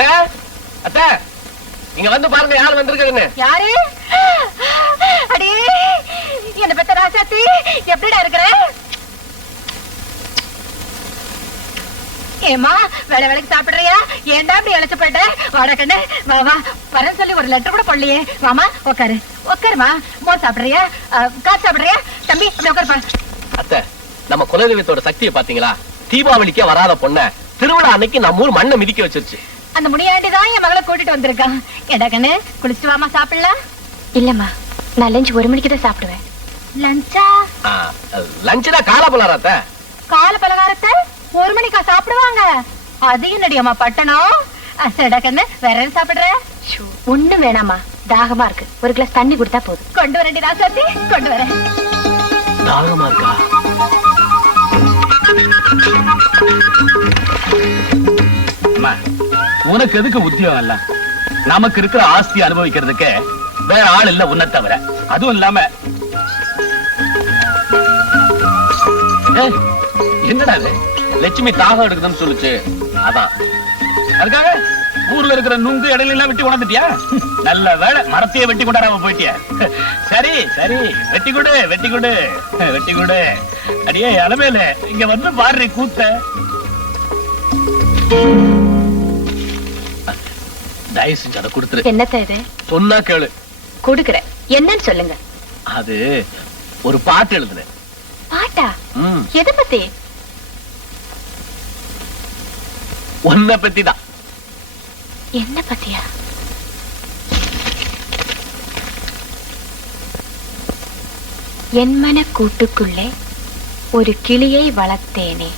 அத்தை அத்தை நீங்க வந்து பாருங்க யார் வந்திருக்குன்னு. யாரு? அடே என்ன பெத்த ராசாத்தி, எப்படிடா இருக்கிற? ஏமா வேலை வேலைக்கு சாப்பிடுறியா? ஏன்டா அப்படி இழைச்சு போயிட்ட? வாடா கண்ணு வா வா, வரேன்னு சொல்லி ஒரு லெட்டர் கூட போடலையே. வாமா உட்காரு உட்காருமா. மோர் சாப்பிடுறியா? காசு சாப்பிடுறியா? தம்பி அப்படி உட்காருப்பா. அத்தை நம்ம குலதெய்வத்தோட சக்தியை பாத்தீங்களா? தீபாவளிக்கே வராத பொண்ண திருவிழா அன்னைக்கு நம்ம ஊர் மண்ணை மிதிக்க வச்சிருச்சு. அந்த முனியாண்டிதான் என் மகளை கூட்டிட்டு வந்திருக்கான். ஏடா கண்ணு குளிச்சுட்டு வாமா சாப்பிடலாம். இல்லம்மா, நான் லஞ்ச் 1 மணிக்கு தான் சாப்பிடுவேன். லஞ்சா? லஞ்ச் தான் கால பலகாரத்தை. கால பலகாரத்தை 1 மணிக்கா சாப்பிடுவாங்க? அது என்னடியம்மா பட்டணம். சரிடா கண்ணு, வேற என்ன சாப்பிடுற? ஒண்ணும் வேணாமா, தாகமா இருக்கு. ஒரு கிளாஸ் தண்ணி கொடுத்தா போதும். கொண்டு வரேன்டி ராசாத்தி, கொண்டு வரேன். தாகமா இருக்கா? உனக்கு எதுக்கு உத்தியோகம் இல்ல? நமக்கு இருக்கிற ஆஸ்தி அனுபவிக்கிறதுக்கு வேற ஆள் இல்ல உன்னை தவிர. அதுவும் இல்லாம என்னடா இது? லட்சுமி தாகம் எடுக்குதுன்னு சொல்லுச்சு, அதான். அதுக்காக ஊர்ல இருக்கிற நுங்கு இடையில எல்லாம் வெட்டி உணர்ந்துட்டியா? நல்ல வேலை, மரத்தையே வெட்டி கொண்டாடாம போயிட்டியா? சரி சரி, வெட்டி கொடு வெட்டி கொடு வெட்டி கொடு. அடியே அளவேல, இங்க வந்து பாரு கூத்த. தயவு செஞ்சு அதை கொடுத்துரு. என்னத்த இது? சொன்னா கேளு. கொடுக்குறேன், என்னன்னு சொல்லுங்க. அது ஒரு பாட்டு எழுதுனேன். பாட்டா? எதை பத்தி? உன்னை பத்தி தான். என்ன பத்தியா? என் மன கூட்டுக்குள்ளே ஒரு கிளியை வளர்த்தேனே,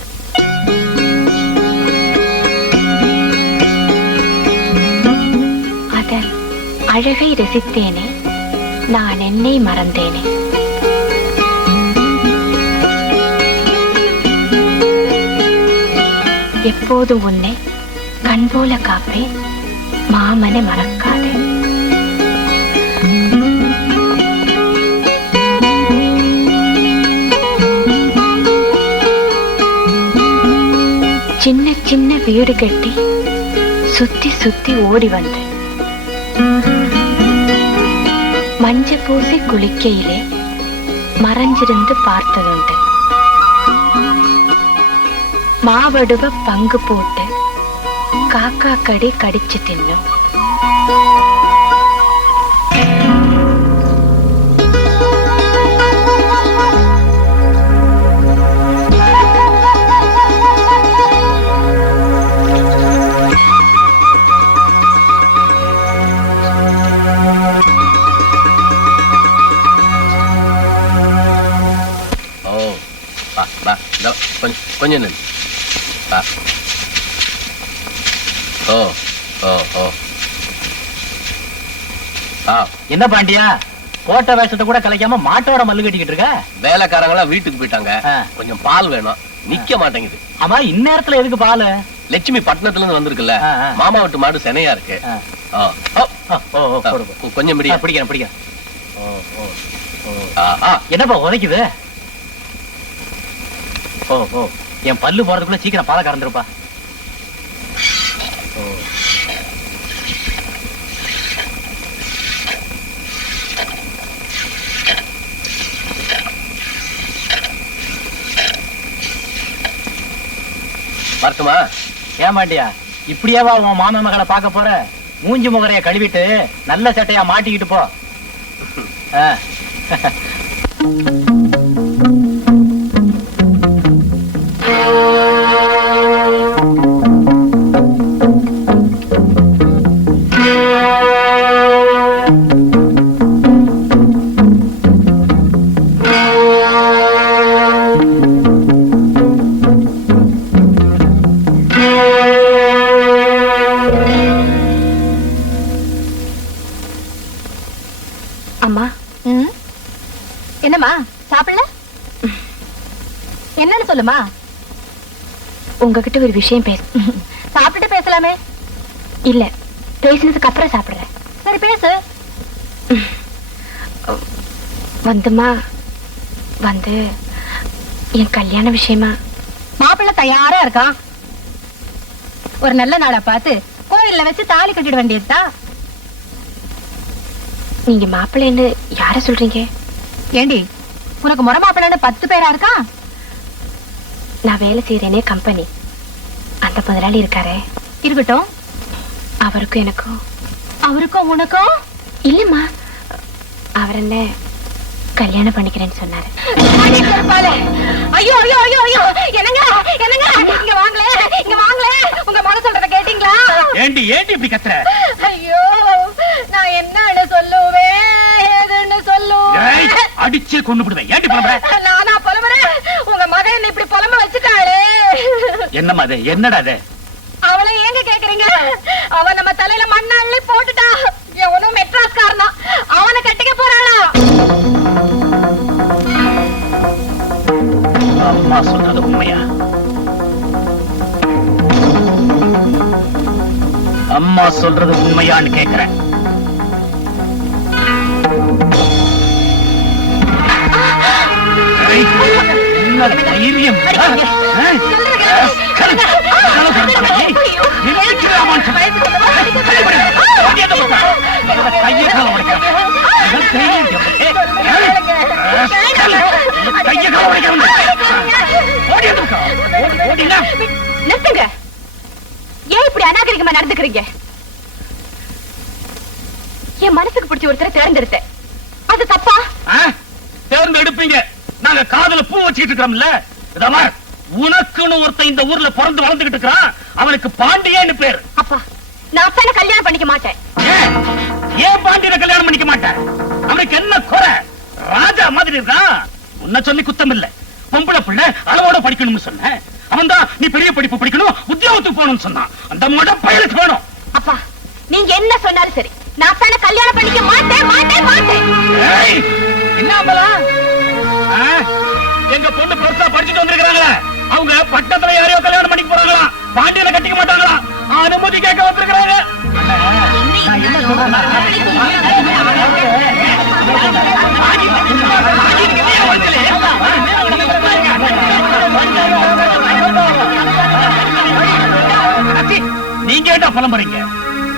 அதன் அழகை ரசித்தேனே, நான் என்னை மறந்தேனே. எப்போதும் உன்னை கண் போல காப்பேன், மாமனை மறக்காதே. சின்ன சின்ன வீடு கட்டி சுத்தி சுத்தி ஓடி வந்து மஞ்ச பூசி குளிக்கையிலே மறைஞ்சிருந்து பார்த்ததுண்டு. மாவடுவ பங்கு போட்டு காக்கா கடி கடிச்சு தின்னும். கொஞ்சம் என்ன பாண்டியா, போட்ட வேஷத்தை கூட கலைக்காம மாட்டோட மல்லு கட்டிக்கிட்டு இருக்க? வேலைக்காரங்களா வீட்டுக்கு போயிட்டாங்க, கொஞ்சம் பால் வேணும். நிக்க மாட்டேங்குது. ஆமா, இந்நேரத்துல எதுக்கு பால்? லட்சுமி பட்டணத்துல இருந்து வந்திருக்குல்ல, மாமா வீட்டு மாடு செனையா இருக்கு. கொஞ்சம் பிடிக்கிறேன் பிடிக்கிறேன். என்னப்பா உதைக்குது? என் பல்லு போறதுக்குள்ள சீக்கிரம் பாலை கறந்துருப்பா. வரட்டுமா? ஏமாண்டியா, இப்படியாவா உன் மாமா மகளை பார்க்க போற? மூஞ்சி முகரைய கழுவிட்டு நல்ல சட்டையா மாட்டிக்கிட்டு போ. அம்மா. என்னம்மா சாப்பிடல? என்னன்னு சொல்லுமா. உங்ககிட்ட ஒரு விஷயம் பேச. சாப்பிட்டு பேசலாமே. இல்ல, பேசினதுக்கு அப்புறம் சாப்பிடுறேன். சரி பேசு. வந்துமா, வந்து என் கல்யாண விஷயமா. மாப்பிள்ளை தயாரா இருக்கான். ஒரு நல்ல நாளா பார்த்து கோயில்ல வச்சு தாலி கட்டிட வேண்டியதுதான். நீங்க மாப்பிள்ளைன்னு யார சொல்றீங்க? ஏண்டி உனக்கு முறை மாப்பிள்ளைன்னு 10 பேரா இருக்கா? நான் வேலை செய்யறேனே கம்பெனி, அந்த முதலாளி இருக்காரே. இருக்கட்டும். அவருக்கும் எனக்கும். அவருக்கும் உனக்கும்? இல்லம்மா, அவர் என்ன கல்யாணம் பண்ணிக்கிறேன்னு சொன்னாரு. ஐயோ ஐயோ ஐயோ ஐயோ, என்னங்க என்னங்க, இங்க வாங்களே, இங்க வாங்களே. உங்க மனசு சொல்றத கேட்டீங்களா? ஏண்டி இப்படி கத்துற? ஐயோ, நான் என்னன்னு சொல்லுவேன், ஏதுன்னு ஏய், சொல்லுவேன். அடிச்சு கொண்டு விடுவேன். ஏண்டி புலம்புற? நானா புலம்புறேன்? உங்க மகன் என்ன இப்படி புலம்ப வச்சுட்டாளே. என்னம்மா அது? என்னடா அது? அவளை ஏங்க கேக்குறீங்க? அவன் நம்ம தலையில மண்ண அள்ளி போட்டுட்டா. எவனும் மெட்ராஸ்காரனா, அவனை கட்டிக்க போறாளா? அம்மா சொல்றது உண்மையா? அம்மா சொல்றது உண்மையான்னு கேக்குறேன். ஏய், என்ன தைரியம்? நிறுத்துங்க. ஏன் இப்படி அநாகரிகமா நடந்துக்கிறீங்க? என் மனசுக்கு பிடிச்ச ஒருத்தரை தேர்ந்தெடுத்தேன், அது தப்பா? தேர்ந்தெடுப்பீங்க. நாங்க காதுல பூ வச்சுக்கிட்டு இருக்கிறோம்ல. இதமா உனக்குன்னு ஒருத்தன் இந்த ஊர்ல பிறந்து வளர்ந்துகிட்டு இருக்கிறான். அவனுக்கு பாண்டியன்னு பேரு. அப்பா, நான் அப்பனை கல்யாணம் பண்ணிக்க மாட்டேன். ஏன் பாண்டியனை கல்யாணம் பண்ணிக்க மாட்டேன்? அவனுக்கு என்ன குறை? ராஜா மாதிரி இருக்கான். உன்னை சொல்லி குத்தம் இல்ல. பொம்பளை பிள்ளை அளவோட படிக்கணும்னு சொன்ன. அவன் தான் நீ பெரிய படிப்பு படிக்கணும், உத்தியோகத்துக்கு போகணும்னு சொன்னான். அந்த மட பயலுக்கு வேணும். அப்பா, நீங்க என்ன சொன்னாலும் சரி, நான் அப்பனை கல்யாணம் பண்ணிக்க மாட்டேன் மாட்டேன் மாட்டேன். என்ன எங்க பொண்ணு பெருசா படிச்சுட்டு வந்திருக்காங்களே, அவங்க பட்டத்துல யாரையோ கல்யாணம் பண்ணிக்க போறாங்களா? பாண்டியனை கட்டிக்க மாட்டாங்களா? அனுமதி கேட்க வந்திருக்கிறாங்க. நான் என்ன சொல்றேன்னா, நீங்க ஏண்டா புலம்புறீங்க?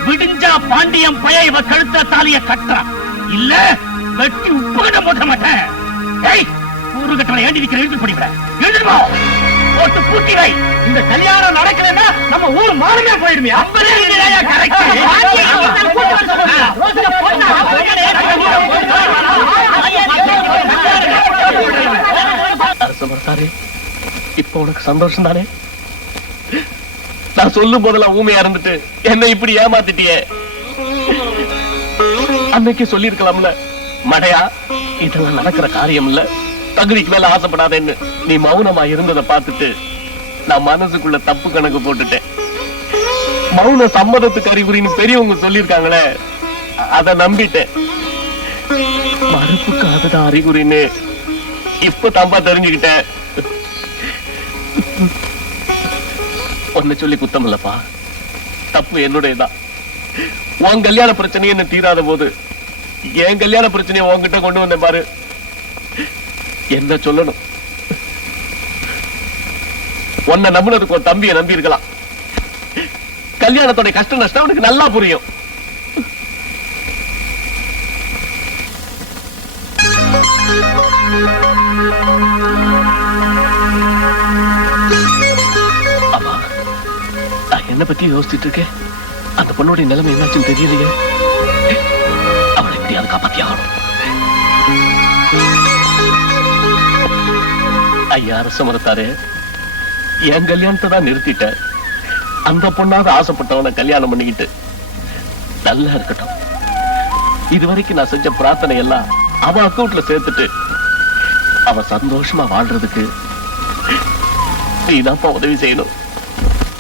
விடிஞ்சா பாண்டியம் பய இவ கழுத்த தாலிய கட்டுறான். இல்ல வெட்டி உப்புகிட்ட போட்ட மாட்டேன். ஏய், ஊரு கட்டளை ஏண்டி நிக்கிற? எழுதி படிக்கிற எழுதுமா போட்டு பூட்டி வை. இந்த கல்யாணம் நடக்கலன்னா நம்ம ஊர் மானமே போயிடுமே. இப்ப உனக்கு சந்தோஷம் தானே? நான் சொல்லும் போதெல்லாம் ஊமையா இருந்துட்டு என்ன இப்படி ஏமாத்திட்டியே. அன்னைக்கு சொல்லி இருக்கலாம்ல, மடையா இதெல்லாம் நடக்கிற காரியம் இல்ல, தகுதிக்கு மேல ஆசைப்படாதேன்னு. நீ மௌனமா இருந்ததை பார்த்துட்டு நான் மனசுக்குள்ள தப்பு கணக்கு போட்டுட்டேன். மௌன சம்மதத்துக்கு அறிகுறின்னு பெரியவங்க சொல்லிருக்காங்களே, அத நம்பிட்டேன். மறுப்புக்கு அதுதான் அறிகுறின்னு இப்ப தம்பா தெரிஞ்சுக்கிட்டேன். ஒன்னு சொல்லி குத்தம் இல்லப்பா, தப்பு என்னுடையதான். உன் கல்யாண பிரச்சனை என்ன தீராத போது என் கல்யாண பிரச்சனையை உன்கிட்ட கொண்டு வந்தேன் பாரு. என்ன சொல்லணும்? உன்னை நம்பினதுக்கு ஒரு தம்பியை நம்பி இருக்கலாம். கல்யாணத்தோட கஷ்ட நஷ்டம் உனக்கு நல்லா புரியும். அம்மா, நான் என்ன பத்தி யோசிச்சுட்டு இருக்கேன். அந்த பொண்ணுடைய நிலைமை என்னாச்சுன்னு தெரியலையே. அவளை எப்படியாவது காப்பாத்தி ஆகணும். ஐயா அரச மரத்தாரு, என் கல்யாணத்தை தான் நிறுத்திட்ட. அந்த பொண்ணாவது ஆசைப்பட்டவனை கல்யாணம் பண்ணிக்கிட்டு நல்லா இருக்கட்டும். இதுவரைக்கும் நான் செஞ்ச பிரார்த்தனை எல்லாம் அவ அக்கௌண்ட்ல சேர்த்துட்டு அவ சந்தோஷமா வாழ்றதுக்கு நீதான்ப்பா உதவி செய்யணும்.